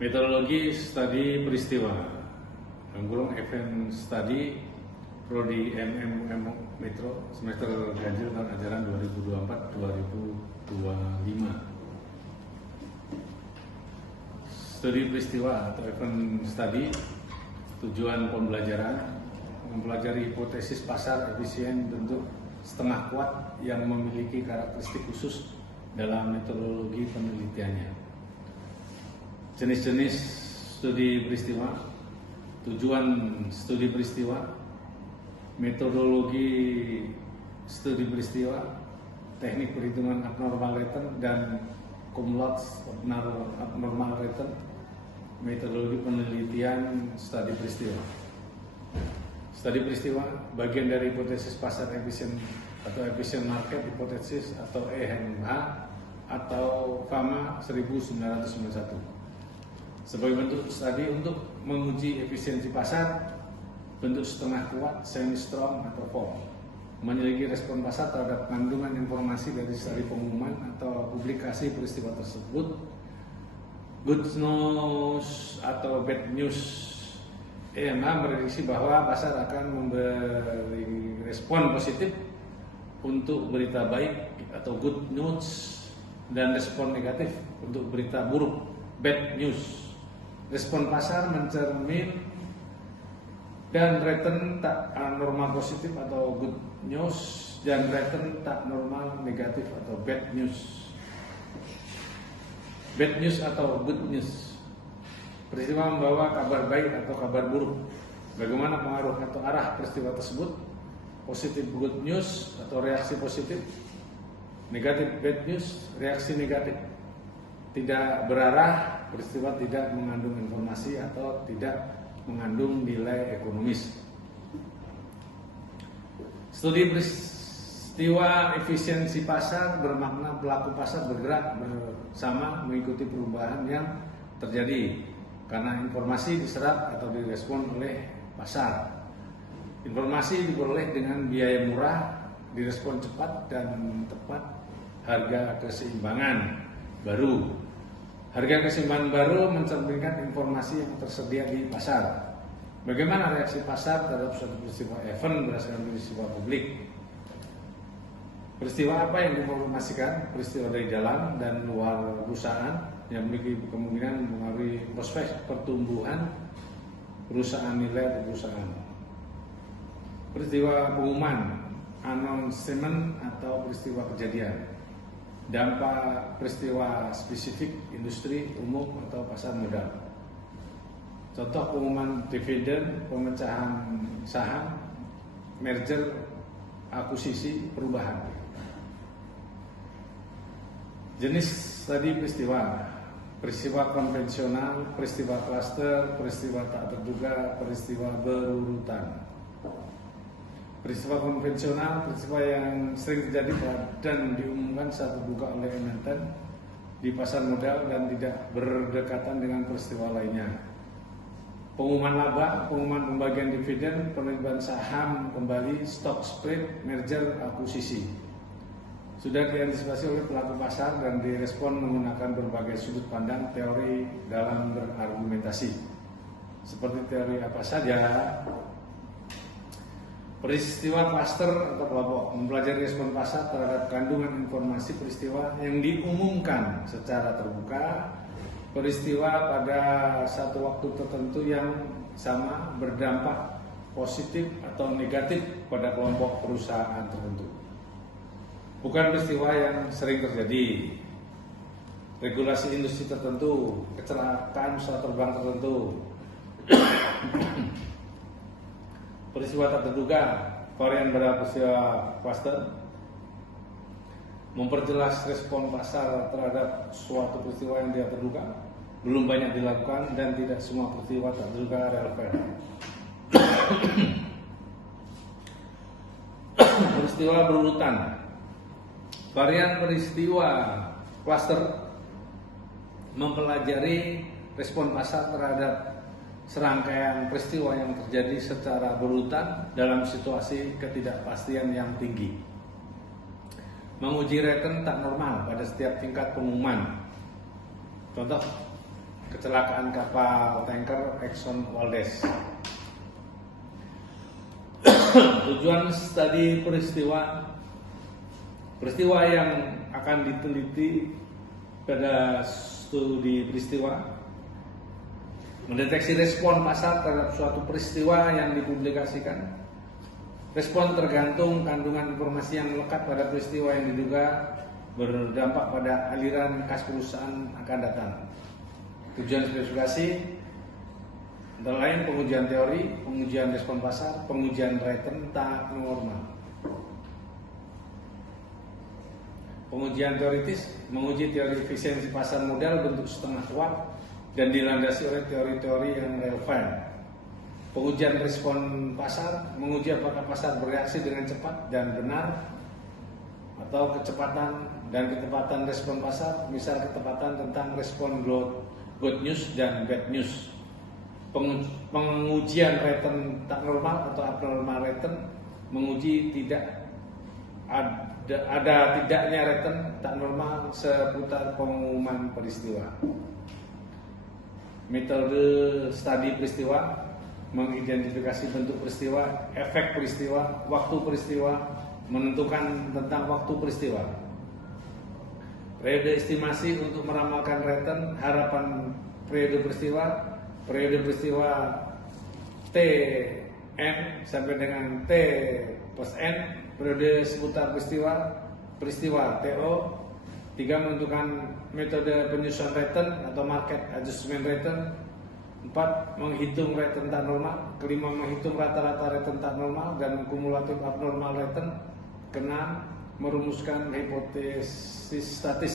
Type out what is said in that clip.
Metodologi studi peristiwa, menggulung event study Prodi MM Metro semester ganjil tahun ajaran 2024-2025. Studi peristiwa atau event study, tujuan pembelajaran mempelajari hipotesis pasar efisien bentuk setengah kuat yang memiliki karakteristik khusus dalam metodologi penelitiannya. Jenis-jenis studi peristiwa, tujuan studi peristiwa, metodologi studi peristiwa, teknik perhitungan abnormal return dan cumulative abnormal return, metodologi penelitian studi peristiwa. Studi peristiwa bagian dari hipotesis pasar efisien atau efficient market hipotesis atau EMH atau FAMA 1991. Sebagai bentuk studi untuk menguji efisiensi pasar, bentuk setengah kuat, semi strong atau form, menyelidiki respon pasar terhadap kandungan informasi dari studi pengumuman atau publikasi peristiwa tersebut, good news atau bad news. EMH memprediksi bahwa pasar akan memberi respon positif untuk berita baik atau good news dan respon negatif untuk berita buruk, bad news. Respon pasar mencermin dan return tak normal positif atau good news dan return tak normal negatif atau bad news. Bad news atau good news. Peristiwa membawa kabar baik atau kabar buruk. Bagaimana pengaruh atau arah peristiwa tersebut? Positif good news atau reaksi positif. Negatif bad news, reaksi negatif. Tidak berarah, peristiwa tidak mengandung informasi atau tidak mengandung nilai ekonomis. Studi peristiwa efisiensi pasar bermakna pelaku pasar bergerak bersama mengikuti perubahan yang terjadi karena informasi diserap atau direspon oleh pasar. Informasi diperoleh dengan biaya murah, direspon cepat dan tepat, harga keseimbangan baru. Harga keseimbangan baru mencerminkan informasi yang tersedia di pasar. Bagaimana reaksi pasar terhadap suatu peristiwa event berdasarkan peristiwa publik? Peristiwa apa yang diinformasikan? Peristiwa dari dalam dan luar perusahaan yang memiliki kemungkinan mempengaruhi prospek pertumbuhan perusahaan, nilai atau perusahaan. Peristiwa pengumuman, announcement atau peristiwa kejadian. Dampak peristiwa spesifik industri, umum atau pasar modal. Contoh pengumuman dividen, pemecahan saham, merger, akuisisi, perubahan. Jenis studi peristiwa: peristiwa konvensional, peristiwa klaster, peristiwa tak terduga, peristiwa berurutan. Peristiwa konvensional, peristiwa yang sering terjadi dan diumumkan saat terbuka oleh emiten di pasar modal dan tidak berdekatan dengan peristiwa lainnya. Pengumuman laba, pengumuman pembagian dividen, penerimaan saham kembali, stock split, merger, akuisisi. Sudah diantisipasi oleh pelaku pasar dan direspon menggunakan berbagai sudut pandang teori dalam berargumentasi. Seperti teori apa saja? Peristiwa cluster atau kelompok, mempelajari respon pasar terhadap kandungan informasi peristiwa yang diumumkan secara terbuka, peristiwa pada satu waktu tertentu yang sama berdampak positif atau negatif pada kelompok perusahaan tertentu. Bukan peristiwa yang sering terjadi, regulasi industri tertentu, kecelakaan pesawat terbang tertentu. Peristiwa tak terduga, varian pada peristiwa cluster, memperjelas respon pasar terhadap suatu peristiwa yang tidak terduga, belum banyak dilakukan dan tidak semua peristiwa tak terduga relevan. Peristiwa berurutan, varian peristiwa cluster mempelajari respon pasar terhadap serangkaian peristiwa yang terjadi secara berurutan dalam situasi ketidakpastian yang tinggi. Menguji return tak normal pada setiap tingkat pengumuman. Contoh, kecelakaan kapal tanker Exxon Valdez. Tujuan studi peristiwa yang akan diteliti pada studi peristiwa, mendeteksi respon pasar terhadap suatu peristiwa yang dipublikasikan. Respon tergantung kandungan informasi yang melekat pada peristiwa yang diduga berdampak pada aliran kas perusahaan akan datang. Tujuan spesifikasi antara lain pengujian teori, pengujian respon pasar, pengujian Reiten tak normal. Pengujian teoritis menguji teori efisiensi pasar modal bentuk setengah kuat dan dilandasi oleh teori-teori yang relevan. Pengujian respon pasar menguji apakah pasar bereaksi dengan cepat dan benar atau kecepatan dan ketepatan respon pasar, misal ketepatan tentang respon good news dan bad news. Pengujian Reiten tak normal atau abnormal Reiten menguji tidak ada tidaknya Reiten tak normal seputar pengumuman peristiwa. Metode studi peristiwa mengidentifikasi bentuk peristiwa, efek peristiwa, waktu peristiwa, menentukan tentang waktu peristiwa. Periode estimasi untuk meramalkan Reiten, harapan periode peristiwa T(N) sampai dengan T plus N, periode seputar peristiwa TO. 3. Menentukan metode penyusunan Reiten atau market adjustment Reiten. 4. Menghitung Reiten tak normal. 5. Menghitung rata-rata Reiten tak normal dan kumulatif abnormal Reiten. 6. Merumuskan hipotesis statistik.